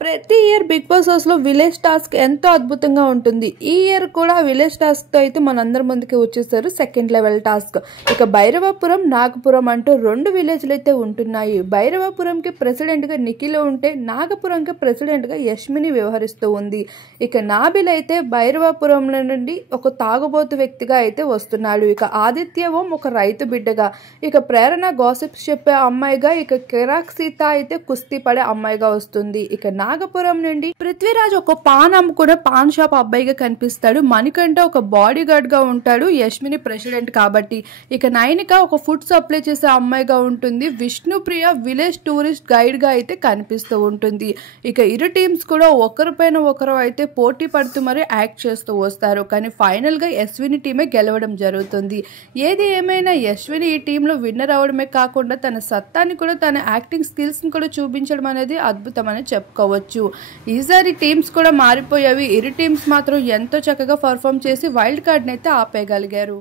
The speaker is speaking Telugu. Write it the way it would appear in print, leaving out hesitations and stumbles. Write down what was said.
ప్రతి ఇయర్ బిగ్ బాస్ హౌస్ లో విలేజ్ టాస్క్ ఎంతో అద్భుతంగా ఉంటుంది. ఈ ఇయర్ కూడా విలేజ్ టాస్క్ తో అయితే మనందరి ముందుకి వచ్చేసారు. Second level task. ఇక భైరవపురం, నాగపురం అంటూ 2 విలేజ్లు అయితే ఉంటున్నాయి. భైరవపురంకి ప్రెసిడెంట్ గా నిఖిల్ ఉంటే నాగపురంకి ప్రెసిడెంట్ గా యష్మిని వ్యవహరిస్తూ ఉంది. ఇక నాబిల్ అయితే భైరవపురంలో నుండి ఒక తాగుబోతు వ్యక్తిగా అయితే వస్తున్నాడు. ఇక ఆదిత్య ఓం ఒక రైతు బిడ్డగా, ఇక ప్రేరణ గాసిప్స్ చెప్పే అమ్మాయిగా, ఇక కిరాక్ సీత అయితే కుస్తీ పడే అమ్మాయిగా వస్తుంది. ఇక నాగపురం నుండి పృథ్వీరాజ్ ఒక పాన్ అమ్ముకునే పాన్ షాప్ అబ్బాయిగా కనిపిస్తాడు. మణికంఠ ఒక బాడీ గార్డ్ గా ఉంటాడు, యష్మిని ప్రెసిడెంట్ కాబట్టి. ఇక నైనిక ఒక ఫుడ్ సప్లై చేసే అమ్మాయిగా ఉంటుంది. విష్ణుప్రియ విలేజ్ టూరిస్ట్ గైడ్ గా అయితే కనిపిస్తూ ఉంటుంది. ఇక ఇరు టీమ్స్ కూడా ఒకరిపైన ఒకరు అయితే పోటీ పడుతూ మరి యాక్ట్ చేస్తూ వస్తారు. కానీ ఫైనల్ గా యశ్విని టీమే గెలవడం జరుగుతుంది. ఏది ఏమైనా యశ్విని ఈ టీంలో విన్నర్ అవడమే కాకుండా తన సత్తాన్ని కూడా, తన యాక్టింగ్ స్కిల్స్ ని కూడా చూపించడం అనేది అద్భుతమని చెప్పుకోవచ్చు. ఈసారి టీమ్స్ కూడా మారిపోయావి. ఇరు టీమ్స్ మాత్రం ఎంతో చక్కగా పర్ఫామ్ చేసి వైల్డ్ కార్డ్ నైతే ఆపేయగలిగారు.